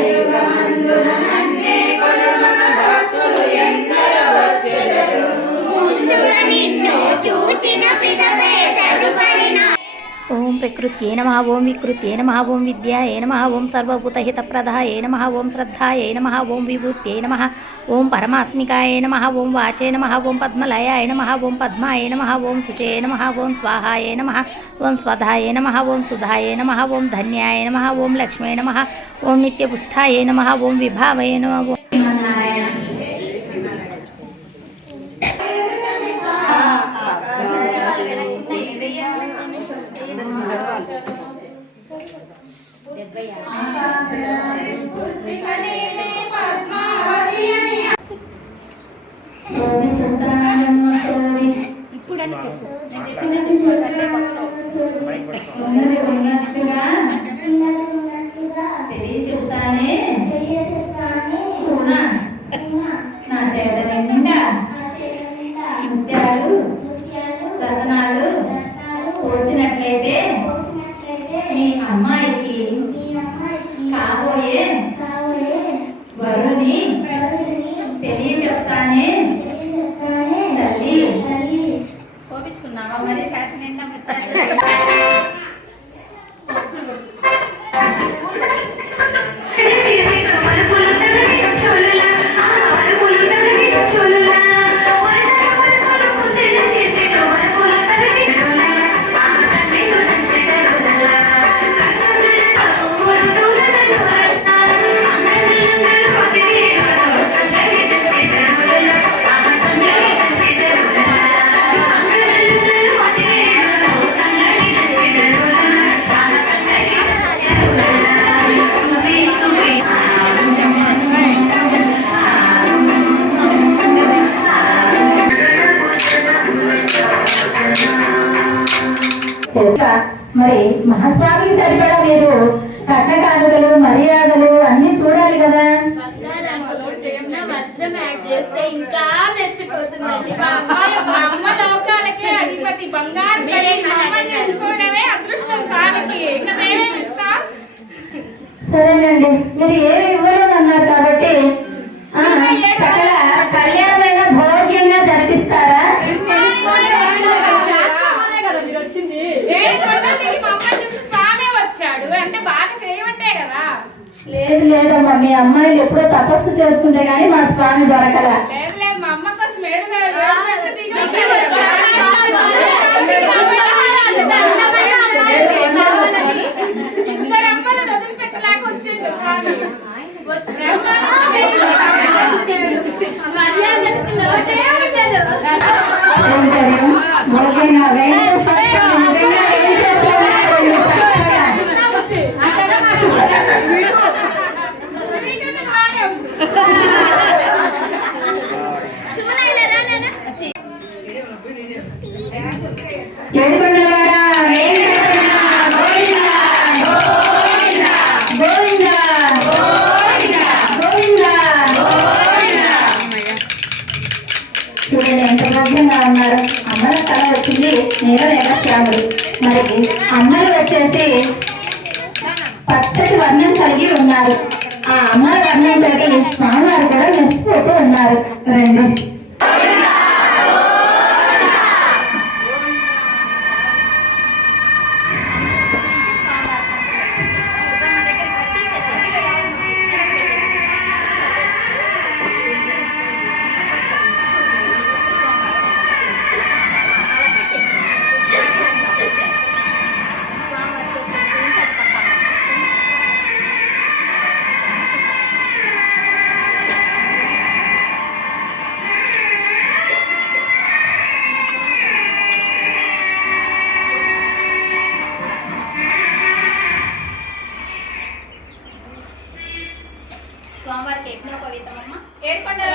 కలియుగమందున నన్నే కొలువగ భక్తులు ఎందరో వచ్చెదరు. ముందుగా నిన్ను చూసిన పిదపే తదుపరి ఓం ప్రకృత్యై నమః ఓం వికృత్యై నమః ఓం విద్యాయై నమః ఓం సర్వభూతహితప్రదాయై నమః ఓం శ్రద్ధాయై నమః ఓం విభూత్యై నమః ఓం పరమాత్మికాయై నమః ఓం వాచై నమః ఓం పద్మలయాయ నమః ఓం పద్మాయై నమః ఓం శుచయై నమః ఓం స్వాహాయై నమః ఓం స్వధాయై నమః ఓం సుధాయై నమః ఓం ధన్యాయ నమః ఓం లక్ష్మీ నమః ఓం నిత్యపుష్టాయై నమః ఓం విభావై నమః ఓం పోసినట్లయితే మీ అమ్మాయికి కాబోయే వరుని తెలియచెప్తానే తల్లి. కోపించుకున్నావా మరి చాటి నిండా మరి మహాస్వామికి సరిపడా మీరు కట్న కానుకలు మర్యాదలు అన్ని చూడాలి కదా. ఇంకా మెచ్చిపోతుందండి. మా అమ్మ లోకాలకే అధిపతి. బంగారు చేసుకోవడమే అదృష్టం సానికి. ఇంకా మేమేమి ఇస్తాం. సరేనండి, మీరు ఏమి ఇవ్వలేమన్నారు కాబట్టి చక్కగా కళ్యాణమైన భోగ్యంగా జరిపిస్తారా? లేదు లేదమ్మా, మీ అమ్మాయిలు ఎప్పుడో తపస్సు చేసుకుంటే గానీ మా స్వామి దొరకల. మా అమ్మ కోసం ఇద్దరు అమ్మలను వదిలిపెట్టలేక వచ్చిండు స్వామి. మర్యాదకు లోటే ఉండదు. చూడండి ఎంత భద్రంగా ఉన్నారు. అమ్మల కళ వచ్చింది నీలమేఘశ్యాముడు. మరి అమ్మలు వచ్చేసి పచ్చటి వర్ణం కలిగి ఉన్నారు. ఆ అమ్మల వర్ణం తోటి స్వామివారు కూడా మెచ్చిపోతూ ఉన్నారు. రండి. స్వామివారికి యజ్ఞోపవీతమమ్మ ఏడుకొండల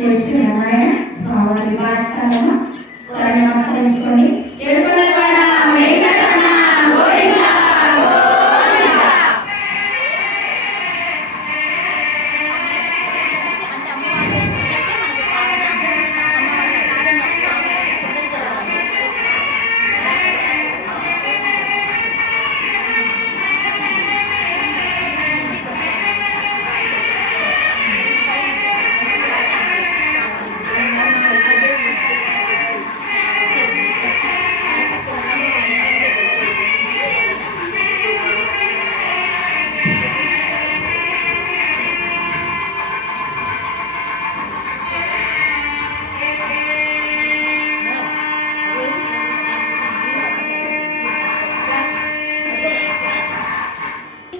జై శ్రీమన్నారాయణ. స్వామివారి నమస్కారము. వారిని నమస్కరించుకోండి. ఏడుకొండలవాడ వెంకటరమణ గోవింద గోవింద.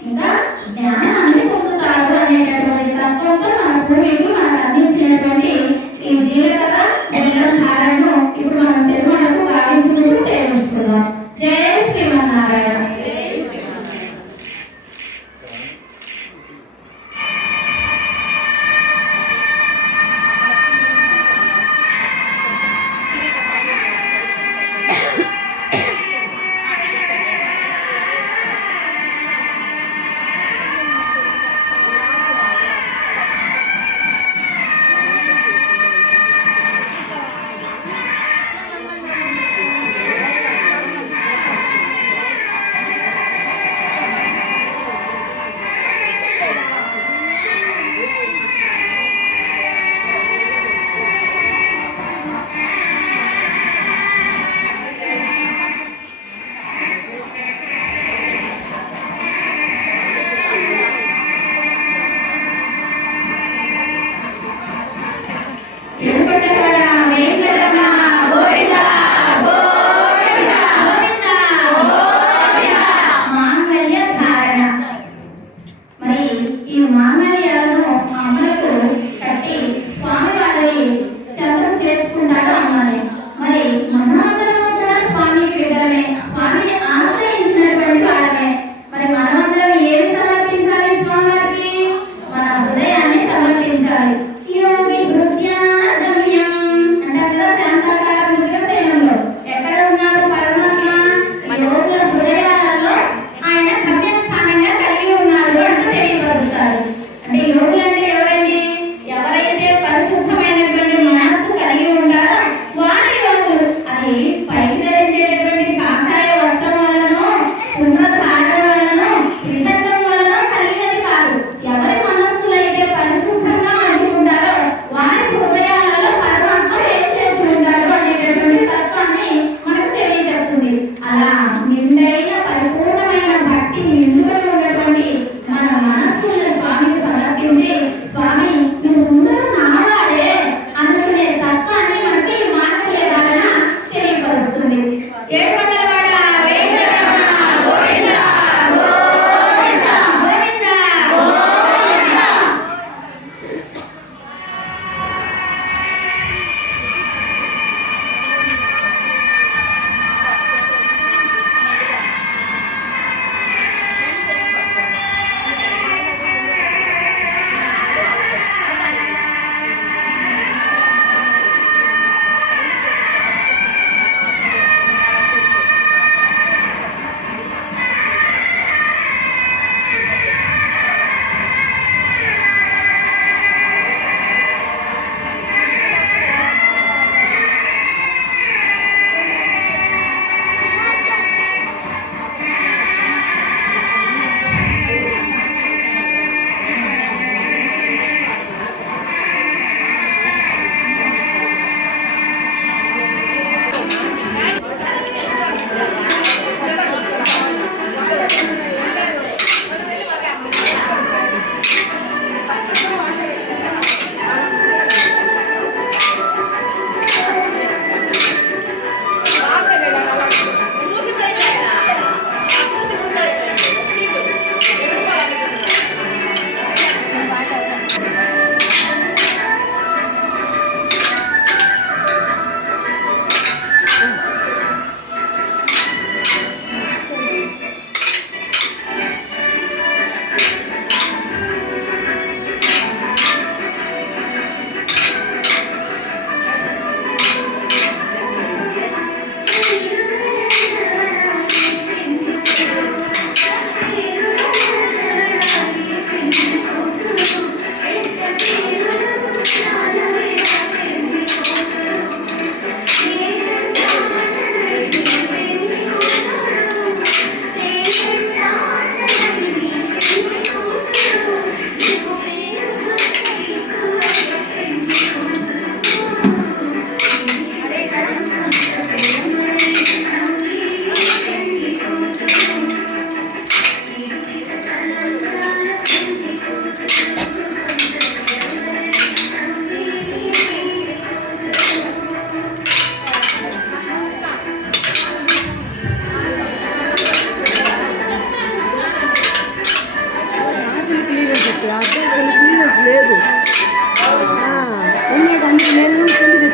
ఇంకా జ్ఞానాన్ని పొందుతారు అనేటటువంటి తత్వంతో మన పూర్వీకులు మనకు అందించినటువంటి ఈ జీలకర్ర బెల్లం హారను ఇప్పుడు మనం పెరుగునకు భావించుకుంటూ సేవించుకుందాం. జై శ్రీమన్నారాయణ.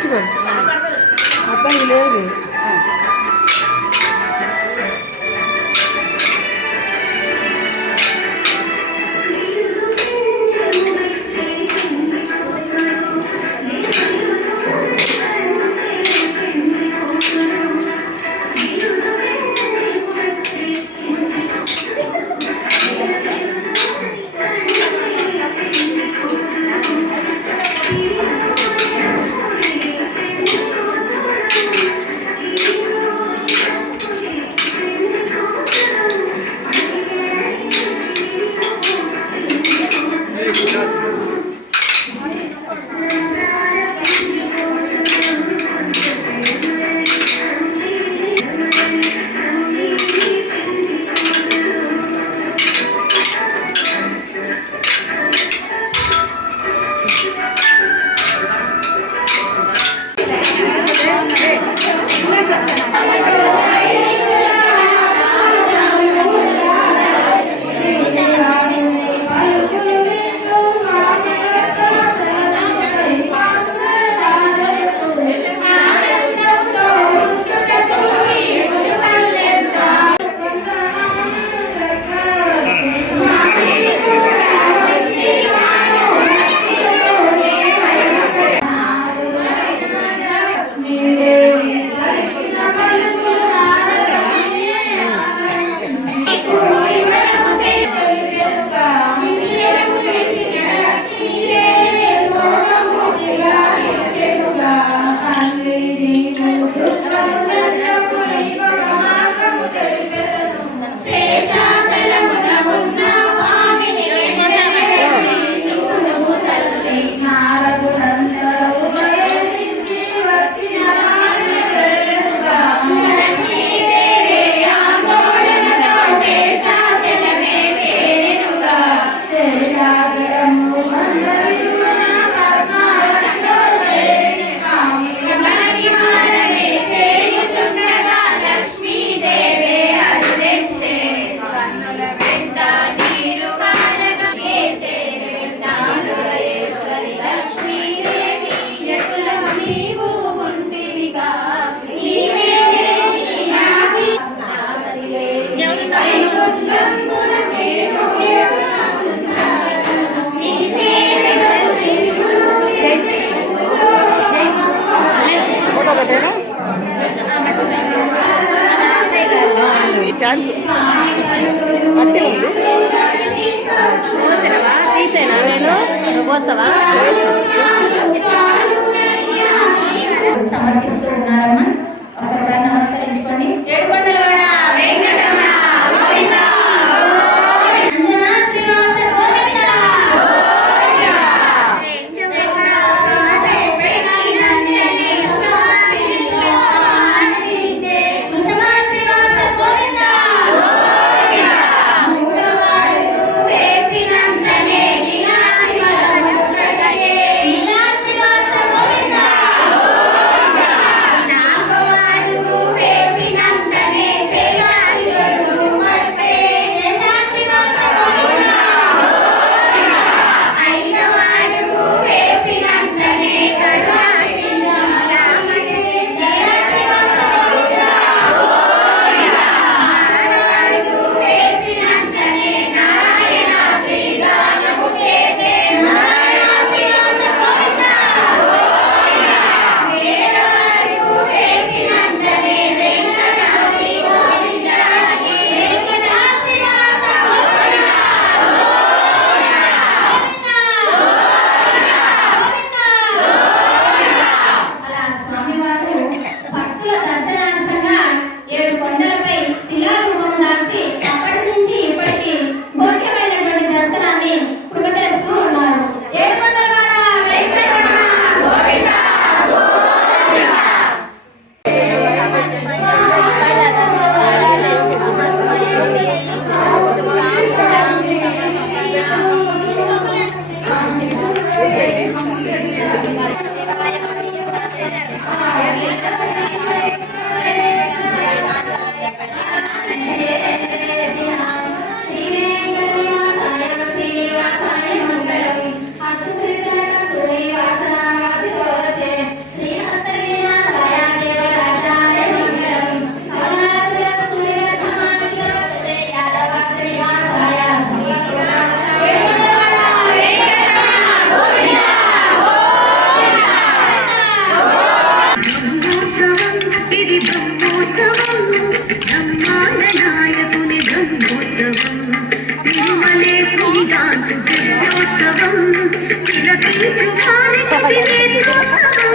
ఉంచుకోండి మొత్తం లేదు ఛాన్స్ అట్టే ఉంది తీసేనా నేను పోస్తావా సమర్పిస్తూ ఉన్నారమ్మా. ఒకసారి నమస్కరించుకోండి. ఏడుకొండలవాడ వెంకటరమణ గోవిందా. అంజనా శ్రీనివాస గోవిందా. వేసినంతనే గిలాది వరము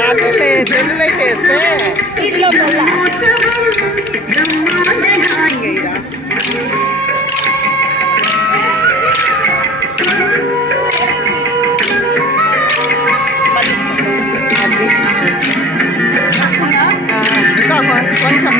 అదేలే సెల్లులైట్ వేస్తే ఇంకేరా ఇంకా కొంచెం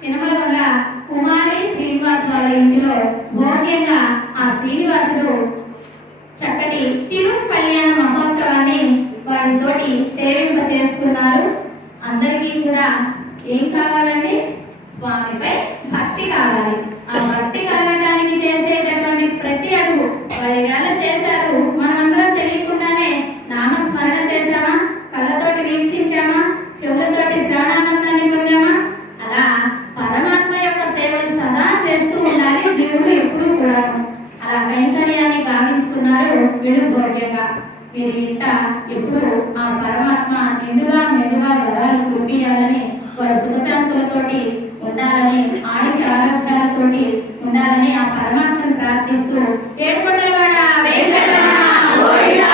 చిన్నమల్ల కుమారి శ్రీనివాస్ వాళ్ళ ఇంటిలో భౌత్యంగా ఆ శ్రీనివాసుడు చక్కటి తిరు కళ్యాణ మహోత్సవాన్ని వారితోటి సేవింప చేసుకున్నారు. అందరికీ కూడా ఏం కావాలండి? స్వామిపై భక్తి కావాలి. ఆ భక్తి కలగడానికి చేసేటటువంటి ప్రతి అడుగు వాళ్ళు వేళ చేశారు. మనమందరం తెలియకుండానే నామస్మరణ చేశామా, కళ్ళతోటి వీక్షించామా, చెవులతోటి శ్రవణానందాన్ని పొందామా? అలా పరమాత్మ యొక్క సేవలు సదా చేస్తూ ఉండాలి దేవుడు ఎప్పుడూ కూడా. అలా కైంకర్యాన్ని గావించుకున్నారు విడుభోగ్యంగా. వీరి ఇంట ఎప్పుడు ఆ పరమాత్మ నిండుగా మెండుగా వరాలు కురిపియాలని, వారి సుఖశాంతులతోటి ఉండాలని, ఆయుష ఆరోగ్యాలతోటి ఉండాలని ఆ పరమాత్మను ప్రార్థిస్తూ ఏడుకొండలవాడ వెంకటరమణ గోవిందా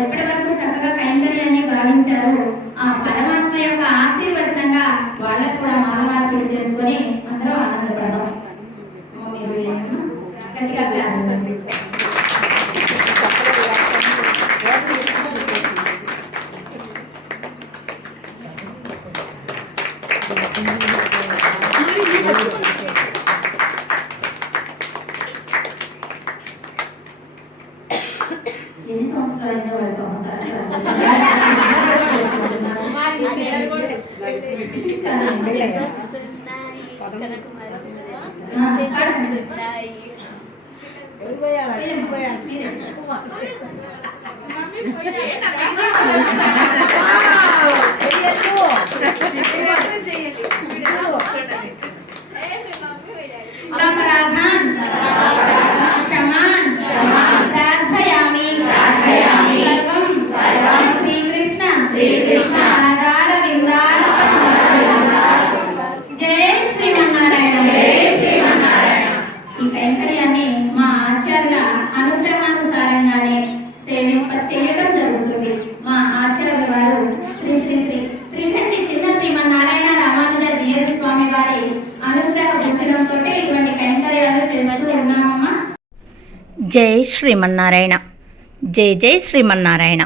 ఇప్పటి వరకు చక్కగా కైంకర్యాన్ని గావించారు. ఆ పరమాత్మ యొక్క ఆశీర్వచనంగా వాళ్ళకు కూడా మానవార్పణ చేసుకొని అందరూ ఆనందపడదాం. మీరు గట్టిగా క్లాస్ ఎన్ని సంవత్సరాలు అయిందో వాళ్ళు చేయడం జరుగుతుంది. మా ఆచార్య వారు శ్రీ శ్రీ శ్రీ త్రికండి చిన్న శ్రీమన్నారాయణ రామానుజ జీయర్ స్వామి వారి అనుగ్రహ వృక్షంతో ఇటువంటి కైంకర్యాలు చేస్తూ ఉన్నామమ్మా. జై శ్రీమన్నారాయణ. జై జై శ్రీమన్నారాయణ.